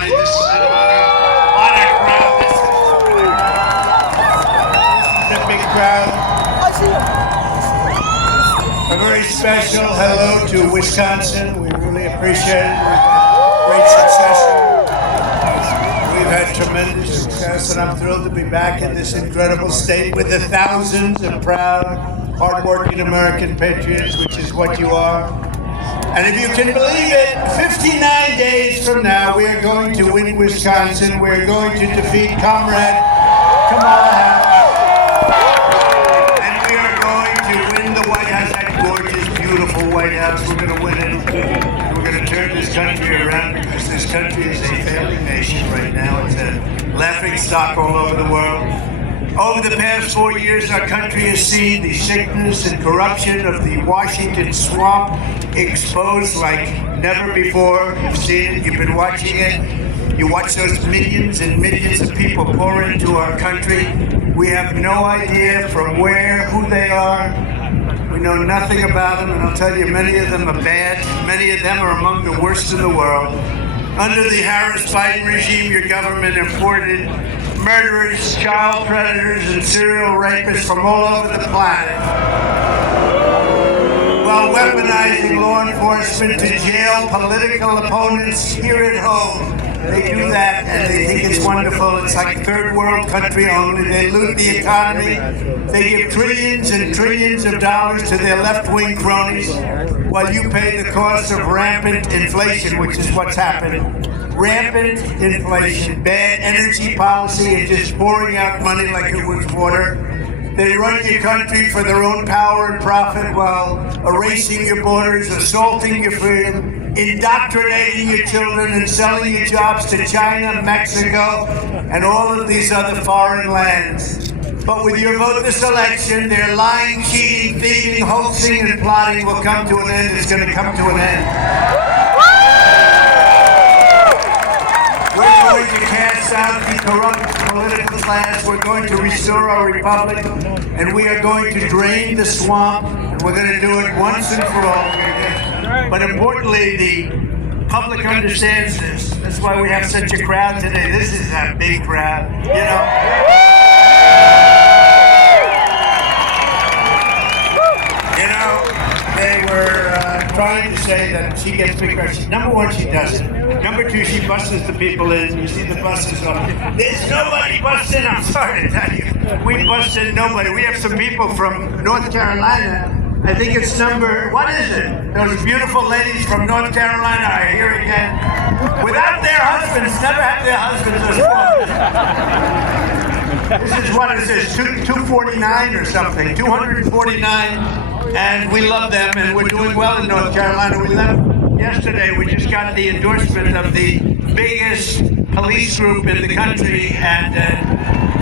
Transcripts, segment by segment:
everybody. This is an honor. What a crowd this is. This is a big crowd. A very special hello to Wisconsin. We really appreciate it. We've had great success. We've had tremendous success, and I'm thrilled to be back in this incredible state with the thousands of proud, hardworking American patriots, which is what you are. And if you can believe it, 59 days from now, we are going to win Wisconsin. We're going to defeat Comrade Kamala Harris. And we are going to win the White House, that gorgeous, beautiful White House. We're going to win it. We're going to turn this country around, because this country is a failing nation right now. It's a laughing stock all over the world. Over the past 4 years, our country has seen the sickness and corruption of the Washington swamp exposed like never before. You've seen it, you've been watching it. You watch those millions and millions of people pour into our country. We have no idea from where, who they are. We know nothing about them, and I'll tell you, many of them are bad. Many of them are among the worst in the world. Under the Harris-Biden regime, your government imported murderers, child predators, and serial rapists from all over the planet, while weaponizing law enforcement to jail political opponents here at home. They do that, and they think it's wonderful. It's like third world country only. They loot the economy. They give trillions and trillions of dollars to their left-wing cronies, while you pay the cost of rampant inflation, which is what's happening. Rampant inflation, bad energy policy, and just pouring out money like it was water. They run your country for their own power and profit, while erasing your borders, assaulting your freedom, indoctrinating your children, and selling your jobs to China, Mexico, and all of these other foreign lands. But with your vote this election, their lying, cheating, thieving, hoaxing, and plotting will come to an end. It's going to come to an end. We're going to cast out the corrupt political class. We're going to restore our republic, and we are going to drain the swamp. And we're going to do it once and for all. But importantly, the public understands this. That's why we have such a crowd today. This is a big crowd, you know. They were trying to say that she gets big crowds. Number one, she doesn't. Number two, she buses the people in. You see the buses on. There's nobody busting. I'm sorry to tell you. We busted nobody. We have some people from North Carolina. I think it's what is it? Those beautiful ladies from North Carolina are here again. Without their husbands, never had their husbands as well. This is what is this, 249 or something, 249. And we love them, and we're doing well in North Carolina. We left yesterday. We just got the endorsement of the biggest police group in the country, and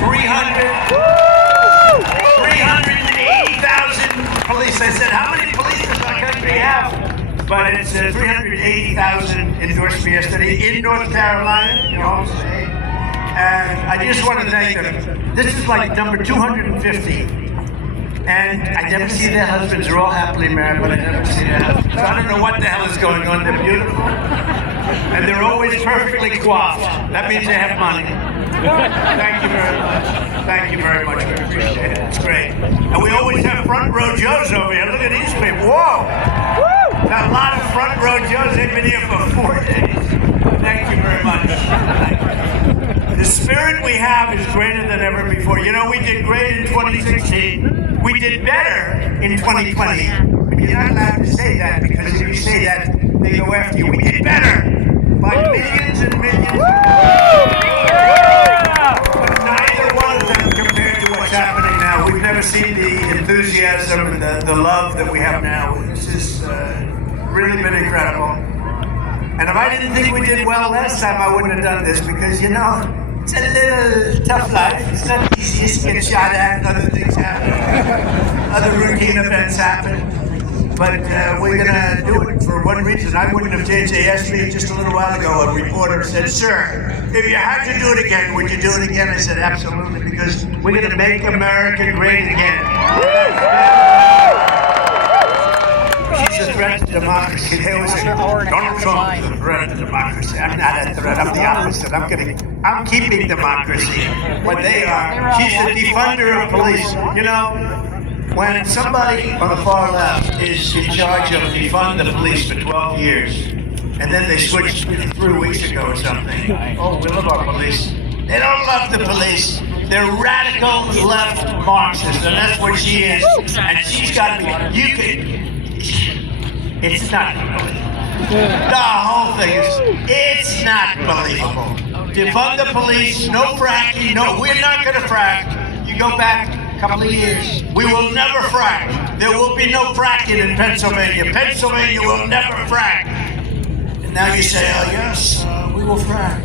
380,000 police. I said, how many police does our country have? But it's 380,000 endorsed me yesterday in North Carolina, your home state. And I just want to thank them. This is like number 250. And I never see their husbands. They're all happily married, but I never see their husbands. So I don't know what the hell is going on. They're beautiful. And they're always perfectly coiffed. That means they have money. Thank you very much. Thank you very much. We appreciate it. It's great. And we always have front row Joes over here. Look at these people. Whoa! Got a lot of front row Joes. They've been here for 4 days. Thank you very much. Thank you. The spirit we have is greater than ever before. You know, we did great in 2016. We did better in 2020. But you're not allowed to say that, because if you say that, they go after you. We did better by millions and millions. But neither one of them compared to what's happening now. We've never seen the enthusiasm and the love that we have now. This has really been incredible. And if I didn't think we did well last time, I wouldn't have done this, because, you know, it's a little tough life. It's not easy. You get shot at, and other things happen. Other routine events happen. But we're going to do it for one reason. I wouldn't have changed. They asked me just a little while ago, a reporter said, "Sir, if you had to do it again, would you do it again?" I said, "Absolutely, because we're going to make America great again." she's a threat to democracy. They always say, Donald Trump is a threat to democracy. I'm not a threat. I'm the opposite. I'm keeping democracy. What they are. She's a defunder of police. You know, when somebody on the far left is in charge of defund the police for 12 years, and then they switched 3 weeks ago or something. Oh, we love our police. They don't love the police. They're radical left Marxists, and that's what she is. And she's got to be. It's not believable. The whole thing it's not believable. Defund the police, no fracking, no, we're not going to frack. You go back a couple of years, we will never frack. There will be no fracking in Pennsylvania. Pennsylvania will never frack. And now you say, oh yes, we will frack.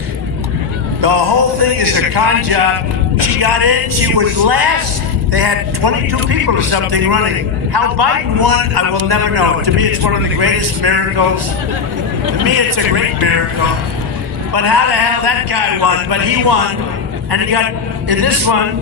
The whole thing is a con job. She got in, she was last. They had 22 people or something running. How Biden won, I will never know. To me, it's one of the greatest miracles. To me, it's a great miracle. But how the hell that guy won? But he won. And he got, in this one,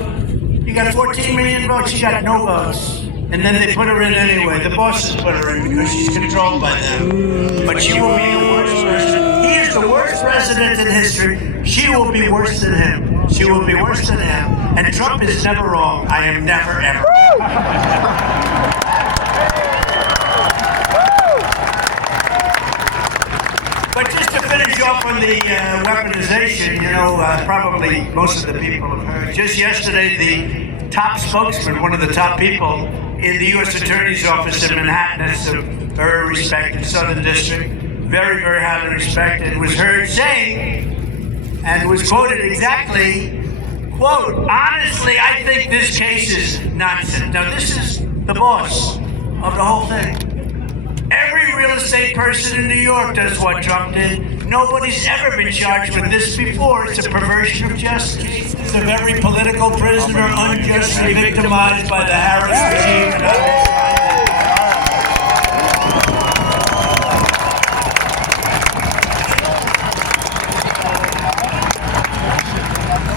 he got 14 million votes. She got no votes. And then they put her in anyway. The bosses put her in because she's controlled by them. But she will be the worst president. He is the worst president in history. She will be worse than him. She will be worse than him. And Trump is never wrong. I am never, ever. But just to finish off on the weaponization, you know, probably most of the people have heard. Just yesterday, the top spokesman, one of the top people in the U.S. Attorney's Office in Manhattan, it's a very respected Southern District, very, very highly respected, was heard saying, and was quoted exactly, quote, honestly, I think this case is nonsense. Now, this is the boss of the whole thing. Every real estate person in New York does what Trump did. Nobody's ever been charged with this before. It's a perversion of justice. Of every political prisoner unjustly victimized by the Harris regime.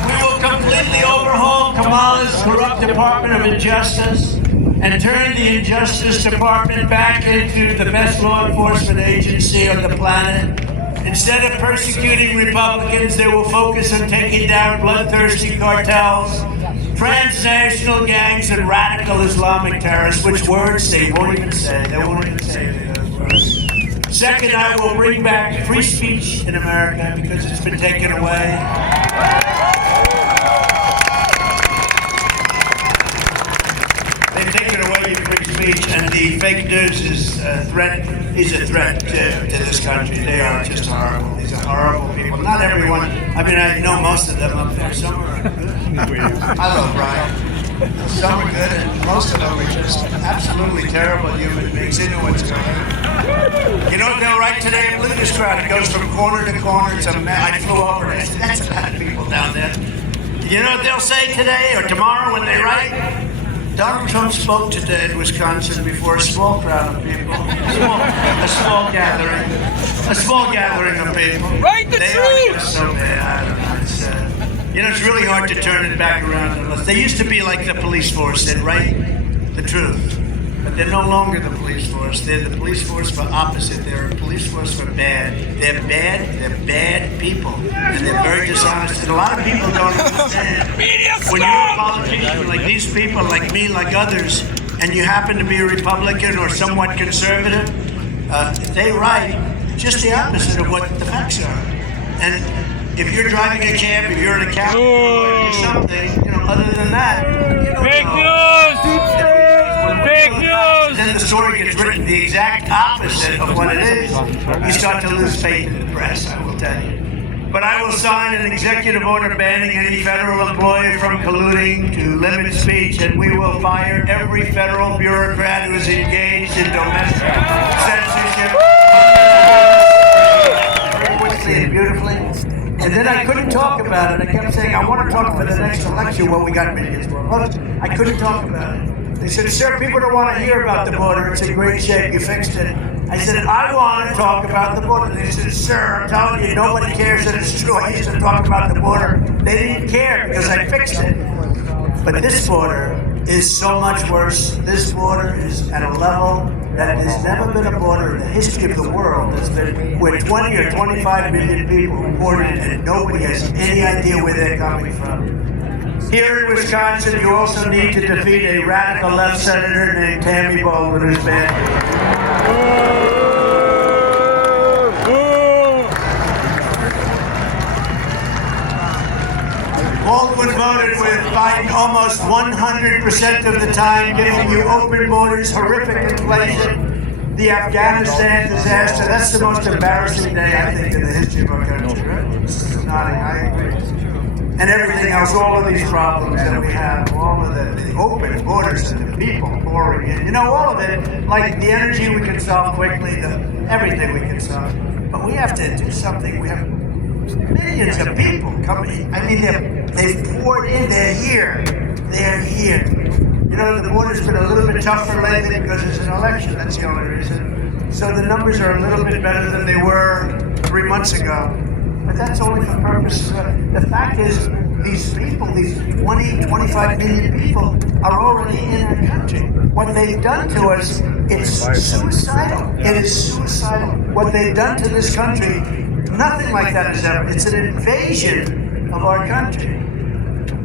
We will completely overhaul Kamala's corrupt Department of Injustice and turn the Injustice Department back into the best law enforcement agency on the planet. Instead of persecuting Republicans, they will focus on taking down bloodthirsty cartels, transnational gangs, and radical Islamic terrorists, which words they won't even say. They won't even say those words. Second, I will bring back free speech in America because it's been taken away. They've taken away free speech, and the fake news is a threat to this country. They are just horrible. These are horrible people. Not everyone. I mean, I know most of them up there. Some are good. I love Brian. Some are good, and most of them are just absolutely terrible human beings. They know what's going on. You know what they'll write today? Look at this crowd. It goes from corner to corner. It's a mess. I flew over it. That's a lot of people down there. You know what they'll say today or tomorrow when they write? Donald Trump spoke today in Wisconsin before a small crowd of people, a small gathering of people. Write the truth! They are so bad. I don't know. It's, you know, it's really hard to turn it back around. Unless they used to be like the police force. They'd write the truth. But they're no longer the police force. They're the police force for opposite. They're a police force for bad. They're bad people. And they're very dishonest. And a lot of people don't understand. When you're a politician like these people, like me, like others, and you happen to be a Republican or somewhat conservative, they write just the opposite of what the facts are. And if you're driving a cab, if you're an accountant or something, you know, other than that, you don't Fake know. news! Fake news! Then the story gets written the exact opposite of what it is. You start to lose faith in the press, I will tell you. But I will sign an executive order banning any federal employee from colluding to limit speech, and we will fire every federal bureaucrat who is engaged in domestic censorship. Very quickly and beautifully. And then I couldn't talk about it. I kept saying, I want to talk for the next election. Well, we got millions more votes. I couldn't talk about it. They said, sir, people don't want to hear about the border. It's in great shape. You fixed it. I said, I want to talk about the border. They said, sir, I'm telling you, nobody cares that it's true. I used to talk about the border. They didn't care because I fixed it. But this border is so much worse. This border is at a level that there's never been a border in the history of the world that's been where 20 or 25 million people reported and nobody has any idea where they're coming from. Here in Wisconsin, you also need to defeat a radical left senator named Tammy Baldwin, who's banned. Baldwin voted with Biden almost 100% of the time, giving you open borders, horrific inflation, the Afghanistan disaster. That's the most embarrassing day, I think, in the history of our country, right? Nodding, I agree. And everything else, all of these problems that we have, all of the open borders and the people pouring in, you know, all of it, like the energy we can solve quickly, everything we can solve. But we have to do something. We have millions of people coming. I mean, they've poured in. They're here. They're here. You know, the border's been a little bit tougher lately because it's an election. That's the only reason. So the numbers are a little bit better than they were 3 months ago. But that's only for purposes of, the fact is, these people, these 20, 25 million people are already in our country. What they've done to us, it's suicidal. It is suicidal. What they've done to this country, nothing like that has ever. It's an invasion of our country.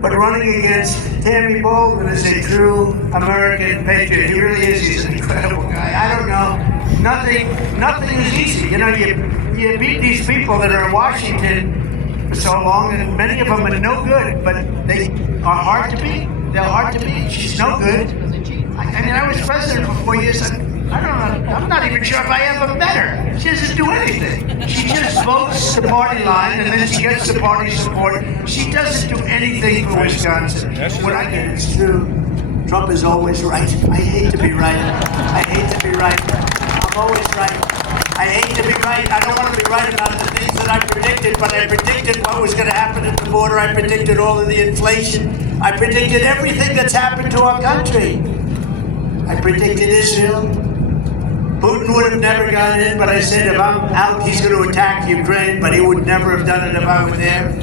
But running against Tammy Baldwin is a true American patriot. He really is. He's an incredible guy. I don't know. Nothing is easy. You know, you beat these people that are in Washington for so long, and many of them are no good, but they are hard to beat. They're hard to beat. She's no good. I mean, I was president for 4 years. I don't know. I'm not even sure if I ever met her. She doesn't do anything. She just votes the party line, and then she gets the party support. She doesn't do anything for Wisconsin. What I get is true. Trump is always right. I hate to be right. I hate to be right. I'm always right. I hate to be right. I don't want to be right about the things that I predicted, but I predicted what was going to happen at the border. I predicted all of the inflation. I predicted everything that's happened to our country. I predicted Israel. Putin would have never gotten in, but I said if I'm out, he's going to attack Ukraine, but he would never have done it if I were there.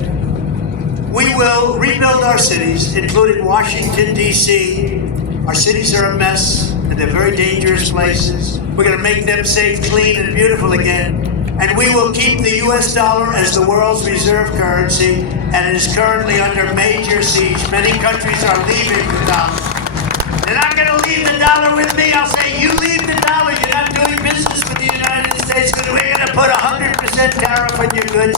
We will rebuild our cities, including Washington, D.C. Our cities are a mess, and they're very dangerous places. We're going to make them safe, clean, and beautiful again. And we will keep the U.S. dollar as the world's reserve currency, and it is currently under major siege. Many countries are leaving the dollar. They're not going to leave the dollar with me. I'll say, you leave the dollar. You're not doing business with the United States because we're going to put 100% tariff on your goods.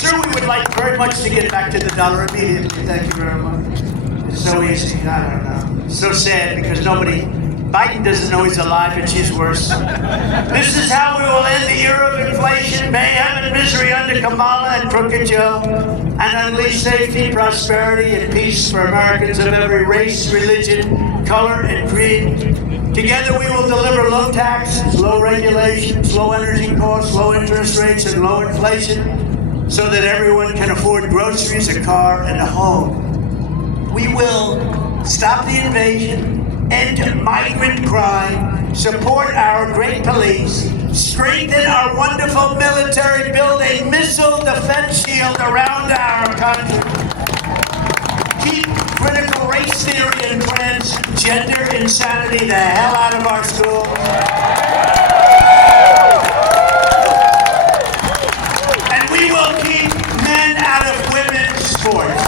Sure, we would like very much to get back to the dollar immediately. Thank you very much. It's so easy. I don't know. So sad because Biden doesn't know he's alive and she's worse. This is how we will end the era of inflation, mayhem, and misery under Kamala and Crooked Joe, and unleash safety, prosperity, and peace for Americans of every race, religion, color, and creed. Together we will deliver low taxes, low regulations, low energy costs, low interest rates, and low inflation, so that everyone can afford groceries, a car, and a home. We will stop the invasion, end migrant crime, support our great police, strengthen our wonderful military, build a missile defense shield around our country, keep critical race theory and transgender insanity the hell out of our schools, and we will keep men out of women's sports.